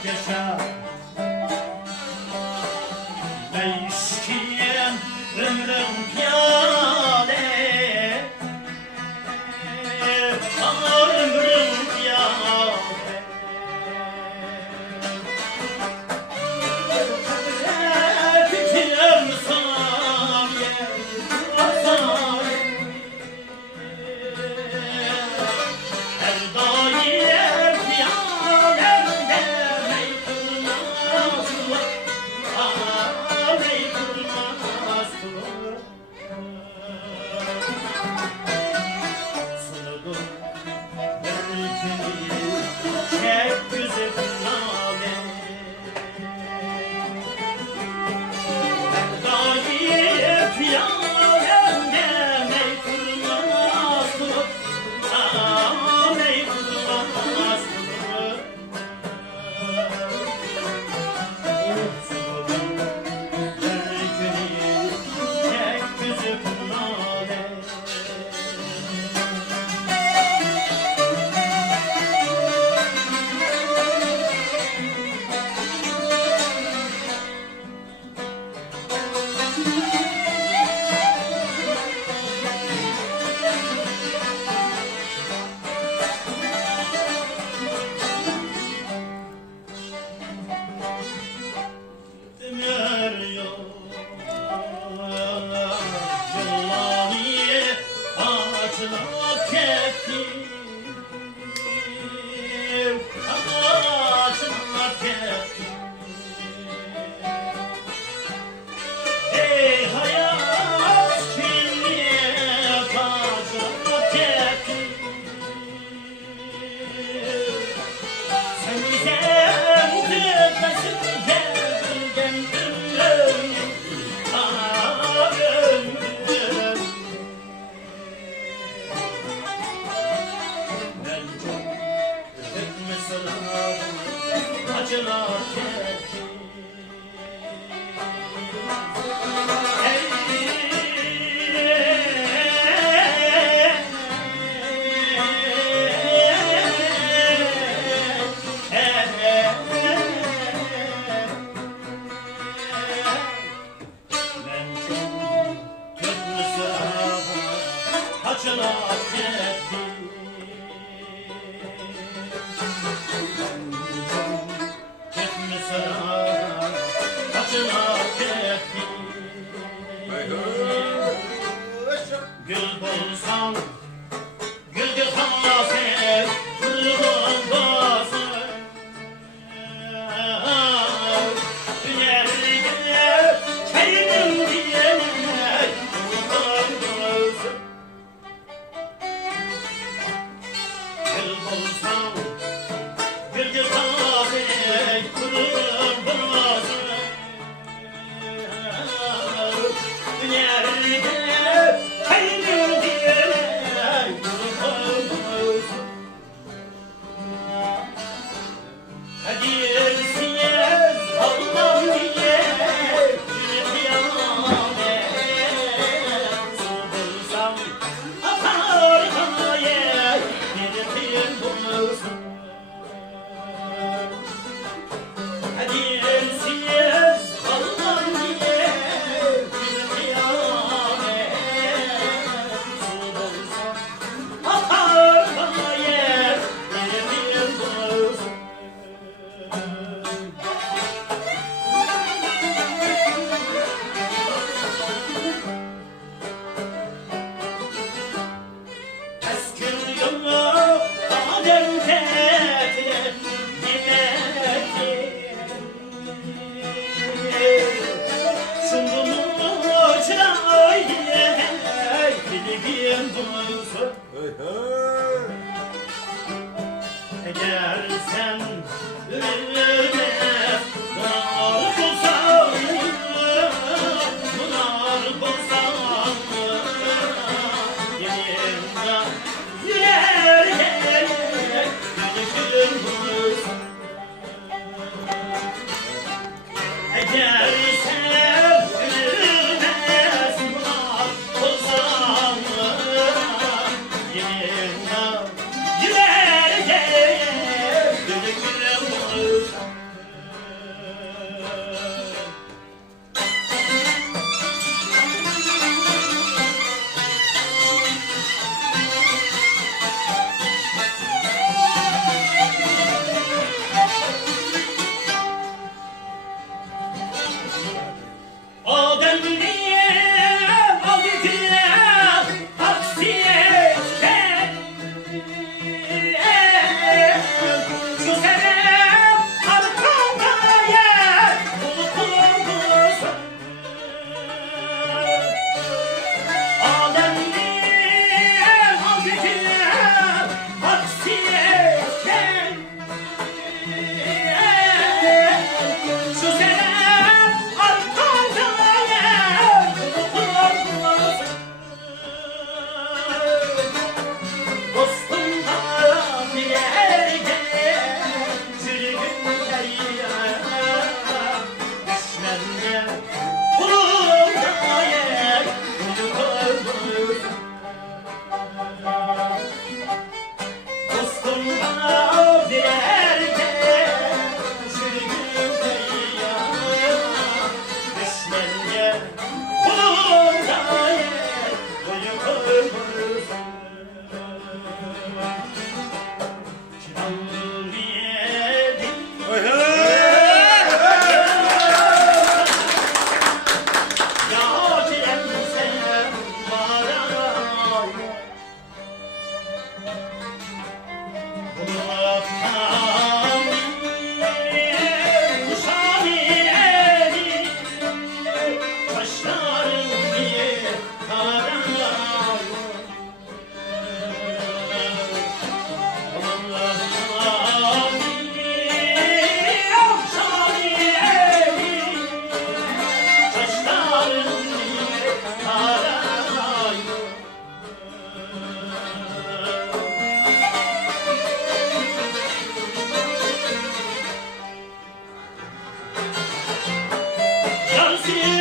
rahat yaşa. Değişken ömrüm piyade, ömrüm piyade. Fikrim saniye, saniye. Her daim piyademde mey kılmaz, mey kılmaz. Sınırdım belki çek güzel nade. Her daim piyademde mey kılmaz, mey kılmaz. Sınırdım belki çek güzel nade. Ömer yollarıya açılıp gitti, açılıp gitti. Ey hayat şimdi açılıp gitti. Sen bizden tüpmesin gelgen ömrüm, ömrüm. Ben çok mesela acılar çektim. Gül bulsam, gül gülsem, kırgın basın. Yerine çayırım diyene, kırgın basın. Gül bulsam, gül gülsem, kırgın basın. Yerine çayırım diyene, kırgın basın. Hediyesiz almam diye bir kıyamet. Su bulsam atar havaya bir pir bulsun. Hediyesiz almam diye bir kıyamet. Su bulsam atar havaya bir pir bulsun. Eskir yolu Adem tehdit yemekti. Şundunu çay bilgin bulsun. Eğer sen ölüme bunar bulsan, bunar bulsan, yerimden yer yer gülüşün bulsun. Eğer sen ölüme bunar bulsan, yerimden yer yer gülüşün bulsun. Kuşağın eli, kaşların niye kararıyor? Yansın